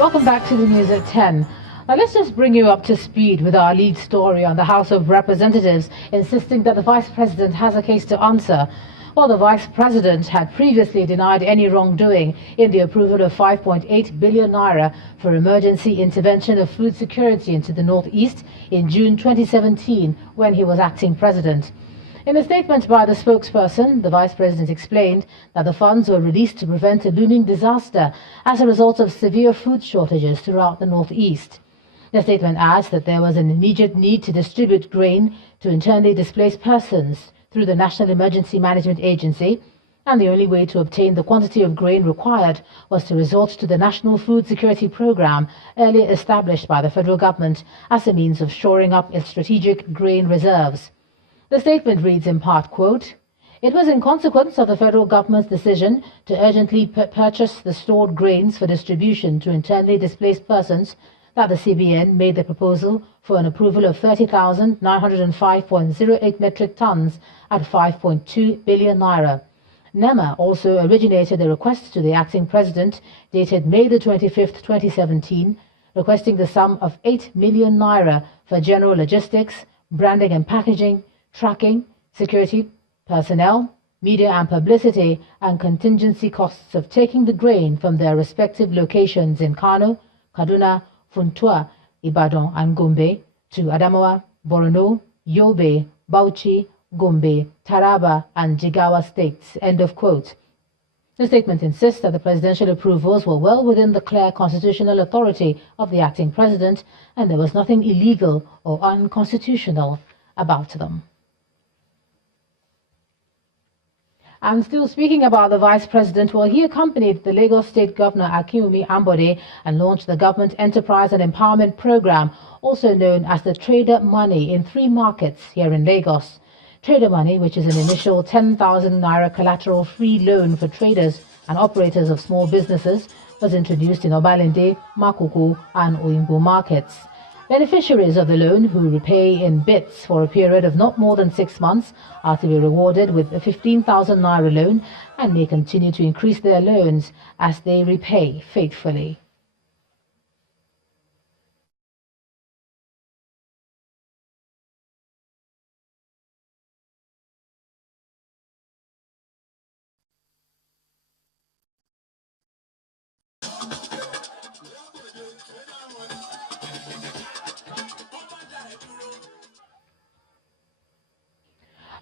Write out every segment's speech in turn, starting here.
Welcome back to the news at 10. Now let's just bring you up to speed with our lead story on the House of Representatives insisting that the Vice President has a case to answer. Well, the Vice President had previously denied any wrongdoing in the approval of 5.8 billion naira for emergency intervention of food security into the Northeast in June 2017 when he was acting President. In a statement by the spokesperson, the Vice President explained that the funds were released to prevent a looming disaster as a result of severe food shortages throughout the Northeast. The statement adds that there was an immediate need to distribute grain to internally displaced persons through the National Emergency Management Agency, and the only way to obtain the quantity of grain required was to resort to the National Food Security Program earlier established by the federal government as a means of shoring up its strategic grain reserves. The statement reads in part, quote, "It was in consequence of the federal government's decision to urgently purchase the stored grains for distribution to internally displaced persons that the CBN made the proposal for an approval of 30,905.08 metric tons at 5.2 billion naira. NEMA also originated a request to the acting president dated May the 25th, 2017, requesting the sum of 8 million naira for general logistics, branding and packaging, tracking, security, personnel, media and publicity, and contingency costs of taking the grain from their respective locations in Kano, Kaduna, Funtua, Ibadan, and Gombe to Adamawa, Borno, Yobe, Bauchi, Gombe, Taraba, and Jigawa states." End of quote. The statement insists that the presidential approvals were well within the clear constitutional authority of the acting president, and there was nothing illegal or unconstitutional about them. And still speaking about the Vice President, well, he accompanied the Lagos State Governor Akinwumi Ambode and launched the Government Enterprise and Empowerment Program, also known as the Trader Money, in 3 markets here in Lagos. Trader Money, which is an initial 10,000 naira collateral-free loan for traders and operators of small businesses, was introduced in Obalende, Makoko, and Oyingbo markets. Beneficiaries of the loan who repay in bits for a period of not more than 6 months are to be rewarded with a 15,000 naira loan and may continue to increase their loans as they repay faithfully.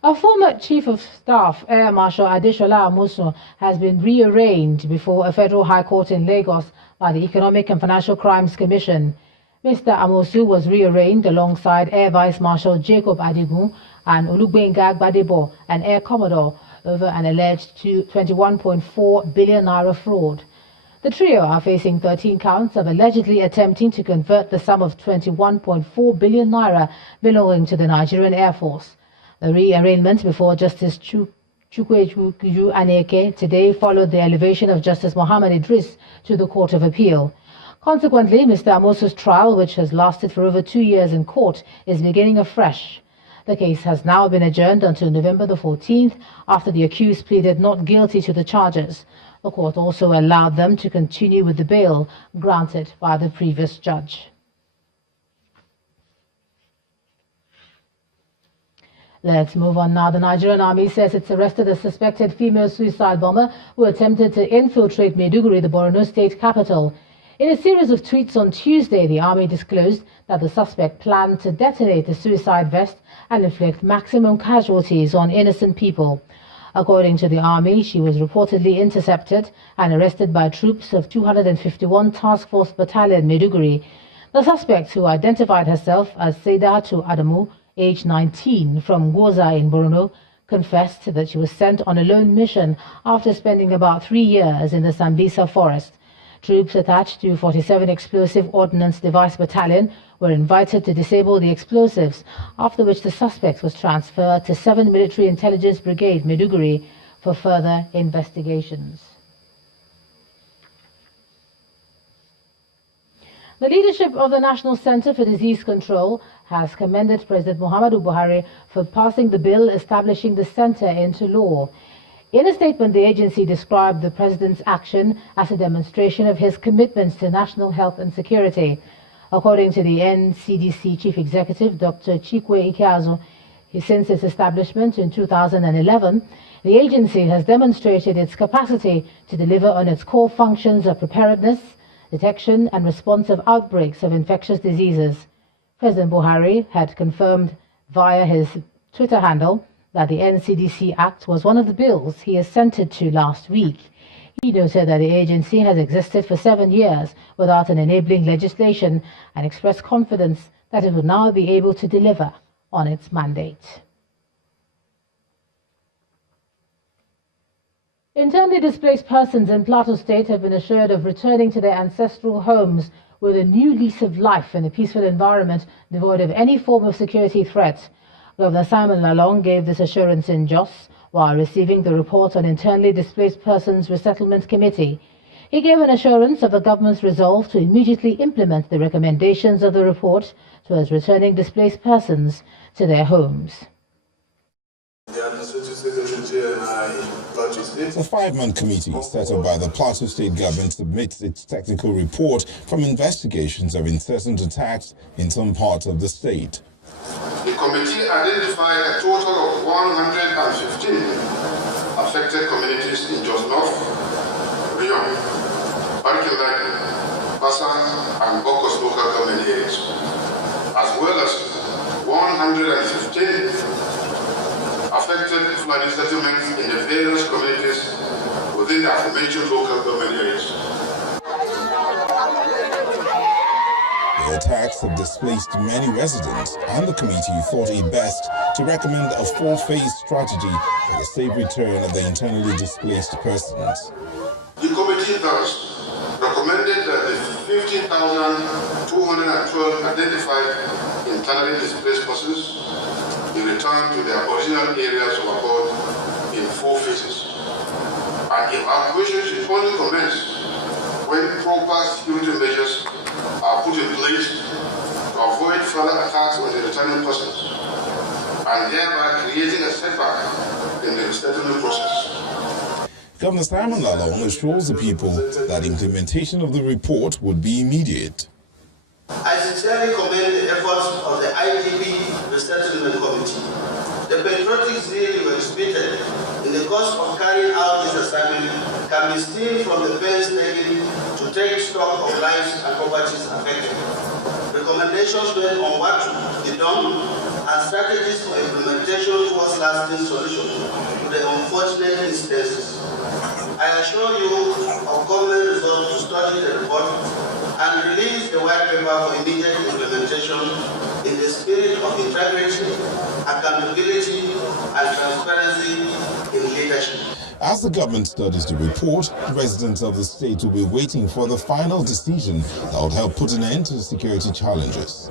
A former Chief of Staff, Air Marshal Adeshola Amosun, has been rearranged before a federal high court in Lagos by the Economic and Financial Crimes Commission. Mr. Amosu was rearranged alongside Air Vice Marshal Jacob Adigun and Olugbenga Gbadebo, an Air Commodore, over an alleged 21.4 billion naira fraud. The trio are facing 13 counts of allegedly attempting to convert the sum of 21.4 billion naira belonging to the Nigerian Air Force. The rearrangement before Justice Chukwejukuju Aneke today followed the elevation of Justice Mohammed Idris to the Court of Appeal. Consequently, Mr. Amosu's trial, which has lasted for over 2 years in court, is beginning afresh. The case has now been adjourned until November the 14th after the accused pleaded not guilty to the charges. The court also allowed them to continue with the bail granted by the previous judge. Let's move on now. The Nigerian Army says it's arrested a suspected female suicide bomber who attempted to infiltrate Maiduguri, the Borno state capital. In a series of tweets on Tuesday, the Army disclosed that the suspect planned to detonate a suicide vest and inflict maximum casualties on innocent people. According to the Army, she was reportedly intercepted and arrested by troops of 251 Task Force Battalion Maiduguri. The suspect, who identified herself as Saidatu Adamu, age 19, from Gwoza in Borno, confessed that she was sent on a lone mission after spending about 3 years in the Sambisa forest. Troops attached to 47 Explosive Ordnance Device Battalion were invited to disable the explosives, after which the suspect was transferred to 7 Military Intelligence Brigade Maiduguri for further investigations. The leadership of the National Center for Disease Control has commended President Muhammadu Buhari for passing the bill establishing the center into law. In a statement, the agency described the president's action as a demonstration of his commitments to national health and security. According to the NCDC Chief Executive, Dr. Chikwe Ikeazu, since its establishment in 2011, the agency has demonstrated its capacity to deliver on its core functions of preparedness, detection and response of outbreaks of infectious diseases. President Buhari had confirmed via his Twitter handle that the NCDC Act was one of the bills he assented to last week. He noted that the agency has existed for 7 years without an enabling legislation and expressed confidence that it will now be able to deliver on its mandate. Internally displaced persons in Plateau State have been assured of returning to their ancestral homes with a new lease of life in a peaceful environment devoid of any form of security threat. Governor Simon Lalong gave this assurance in Jos while receiving the report on Internally Displaced Persons Resettlement Committee. He gave an assurance of the government's resolve to immediately implement the recommendations of the report towards returning displaced persons to their homes. The five-man committee set up by the Plateau State government submits its technical report from investigations of incessant attacks in some parts of the state. The committee identified a total of 115 affected communities in Jos North, Rion, Barkelak, Bassa and Bokos local government areas, as well as 115 affected flooding settlements in the various communities within the aforementioned local government areas. The attacks have displaced many residents, and the committee thought it best to recommend a four-phase strategy for the safe return of the internally displaced persons. The committee thus recommended that the 15,212 identified internally displaced persons be returned to their original areas of abode in 4 phases. And evacuation should only commence when proper security measures are put in place to avoid further attacks on the returning persons, and thereby creating a setback in the resettlement process. Governor Simon Lalong assures the people that implementation of the report would be immediate. I sincerely commend the efforts of the IDP Resettlement Committee. The patriotic zeal you exhibited in the course of carrying out this assignment can be seen from the pains taken to take stock of lives and properties affected. Recommendations made on what to be done and strategies for implementation towards lasting solutions to the unfortunate instances. I assure you of government resolve to study the report and release the white paper for immediate implementation in the spirit of integrity, accountability, and transparency in leadership. As the government studies the report, residents of the state will be waiting for the final decision that will help put an end to the security challenges.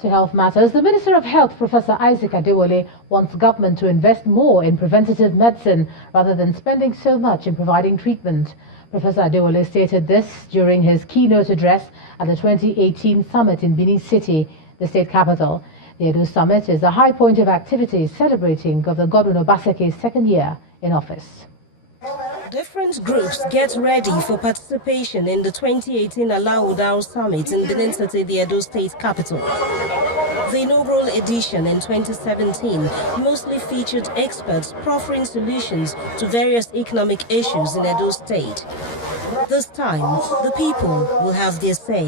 To health matters, the Minister of Health, Professor Isaac Adewale, wants government to invest more in preventative medicine rather than spending so much in providing treatment. Professor Adewale stated this during his keynote address at the 2018 summit in Benin City, the state capital. The Edo Summit is a high point of activities celebrating Governor Godwin Obaseki's second year in office. Different groups get ready for participation in the 2018 Alauddin Summit in Benin City, the Edo State capital. The inaugural edition in 2017 mostly featured experts proffering solutions to various economic issues in Edo State. This time, the people will have their say.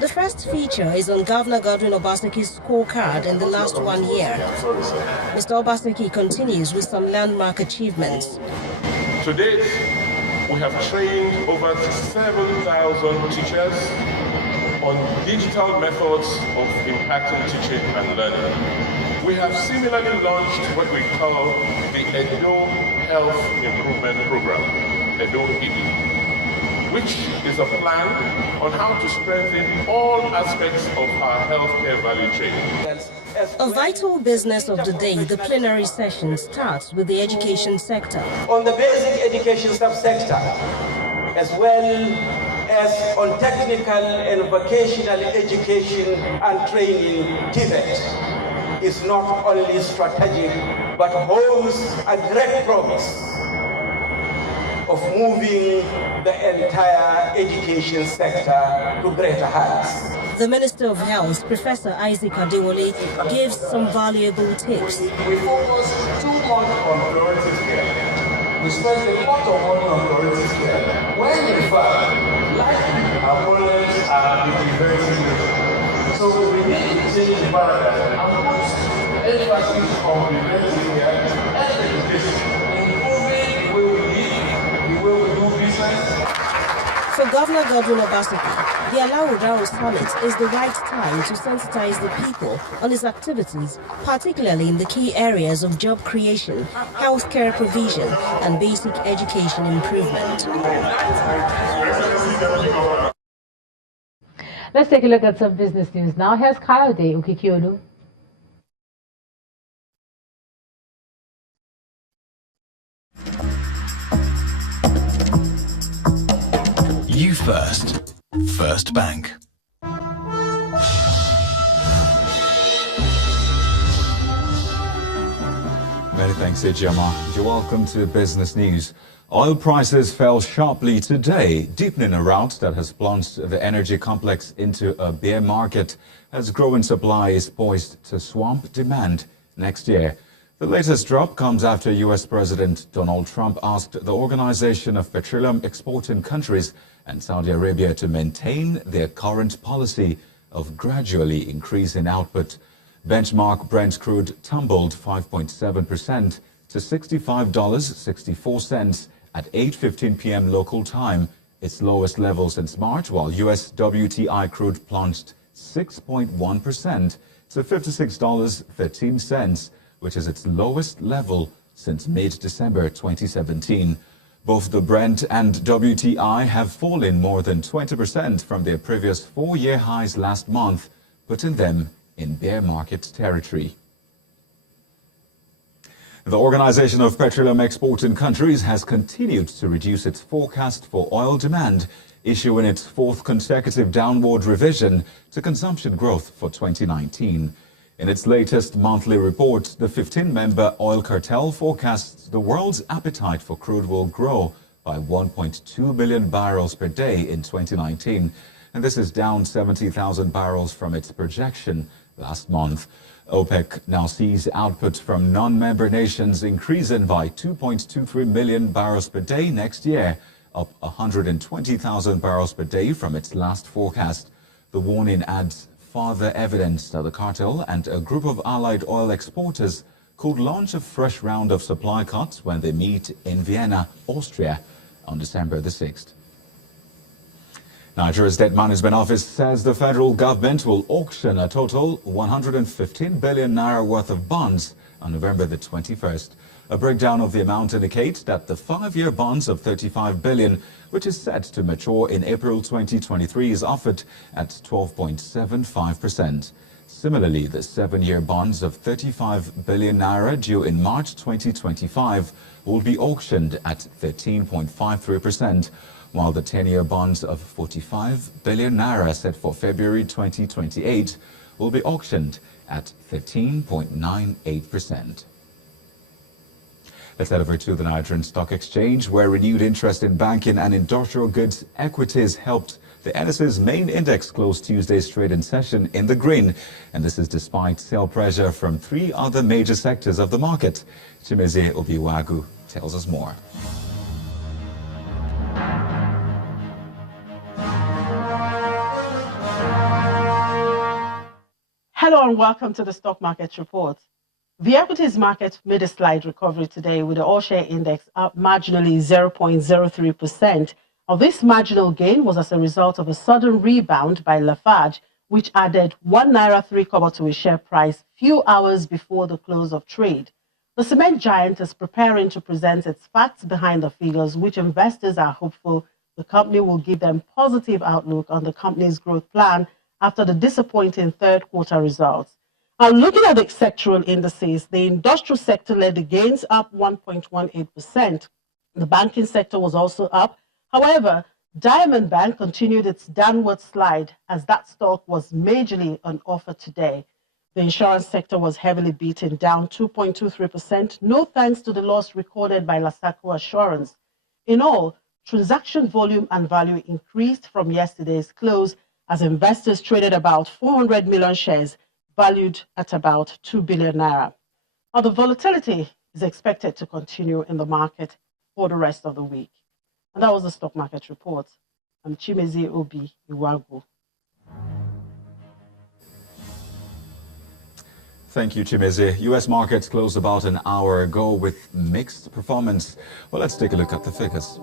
The first feature is on Governor Godwin Obaseki's scorecard in the last 1 year. Mr. Obaseki continues with some landmark achievements. To date, we have trained over 7,000 teachers on digital methods of impacting teaching and learning. We have similarly launched what we call the Edo Health Improvement Program, Edo ED, which is a plan on how to strengthen all aspects of our healthcare value chain. A vital business of the day, the plenary session starts with the education sector. On the basic education subsector, as well as on technical and vocational education and training, TVET. is not only strategic, but holds a great promise of moving the entire education sector to greater heights. The Minister of Health, Professor Isaac Adewale, gives some valuable tips. We focus too much on priorities care. We spend a lot of money on priorities care, when in fact, likely our problems are in preventive care. So we need to change the paradigm and put emphasis on preventive care and education, improving the way we live, the way we do business. For Governor Godwin Obaseki, the Alawudaro Summit is the right time to sensitize the people on its activities, particularly in the key areas of job creation, healthcare provision, and basic education improvement. Let's take a look at some business news now. Here's Kayode Ukikiolu. You first. First Bank. Many thanks, Ijama. You're welcome to Business News. Oil prices fell sharply today, deepening a rout that has plunged the energy complex into a bear market as growing supply is poised to swamp demand next year. The latest drop comes after U.S. President Donald Trump asked the Organization of Petroleum Exporting Countries and Saudi Arabia to maintain their current policy of gradually increasing output. Benchmark Brent crude tumbled 5.7% to $65.64 at 8:15 p.m. local time, its lowest level since March, while U.S. WTI crude plunged 6.1% to $56.13, which is its lowest level since mid-December 2017. Both the Brent and WTI have fallen more than 20% from their previous four-year highs last month, putting them in bear market territory. The Organization of Petroleum Exporting Countries has continued to reduce its forecast for oil demand, issuing its fourth consecutive downward revision to consumption growth for 2019. In its latest monthly report, the 15-member oil cartel forecasts the world's appetite for crude will grow by 1.2 billion barrels per day in 2019, and this is down 70,000 barrels from its projection last month. OPEC now sees output from non-member nations increasing by 2.23 million barrels per day next year, up 120,000 barrels per day from its last forecast. The warning adds further evidence that the cartel and a group of allied oil exporters could launch a fresh round of supply cuts when they meet in Vienna, Austria, on December the 6th. Nigeria's Debt Management Office says the federal government will auction a total 115 billion naira worth of bonds on November the 21st. A breakdown of the amount indicates that the 5-year bonds of 35 billion, which is set to mature in April 2023, is offered at 12.75%. Similarly, the 7-year bonds of 35 billion naira due in March 2025 will be auctioned at 13.53%, while the 10-year bonds of 45 billion naira set for February 2028 will be auctioned at 13.98%. Let's head over to the Nigerian Stock Exchange, where renewed interest in banking and industrial goods equities helped the NSE's main index close Tuesday's trading session in the green. And this is despite sell pressure from 3 other major sectors of the market. Chimezie Obiwagu tells us more. Hello and welcome to the Stock Market Report. The equities market made a slight recovery today with the all-share index up marginally 0.03%. This marginal gain was as a result of a sudden rebound by Lafarge, which added 1 naira 3 kobo to its share price few hours before the close of trade. The cement giant is preparing to present its facts behind the figures, which investors are hopeful the company will give them positive outlook on the company's growth plan after the disappointing third quarter results. Now, looking at the sectoral indices, the industrial sector led the gains, up 1.18%. The banking sector was also up. However, Diamond Bank continued its downward slide as that stock was majorly on offer today. The insurance sector was heavily beaten, down 2.23%, no thanks to the loss recorded by Lasaco Assurance. In all, transaction volume and value increased from yesterday's close as investors traded about 400 million shares, valued at about 2 billion naira. Now, the volatility is expected to continue in the market for the rest of the week. And that was the stock market report. I'm Chimezi Obi Iwagu. Thank you, Chimeze. U.S. markets closed about an hour ago with mixed performance. Well, let's take a look at the figures.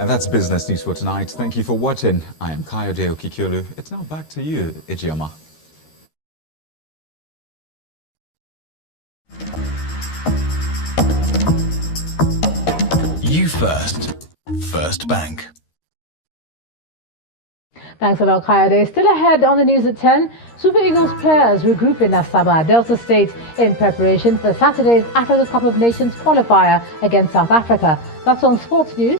And that's business news for tonight. Thank you for watching. I am Kayode Okikyolu. It's now back to you, Ijeoma. You first. First Bank. Thanks a lot, Kayode. Still ahead on the news at 10, Super Eagles players regroup in Asaba, Delta State in preparation for Saturday's Africa Cup of Nations qualifier against South Africa. That's on Sports News.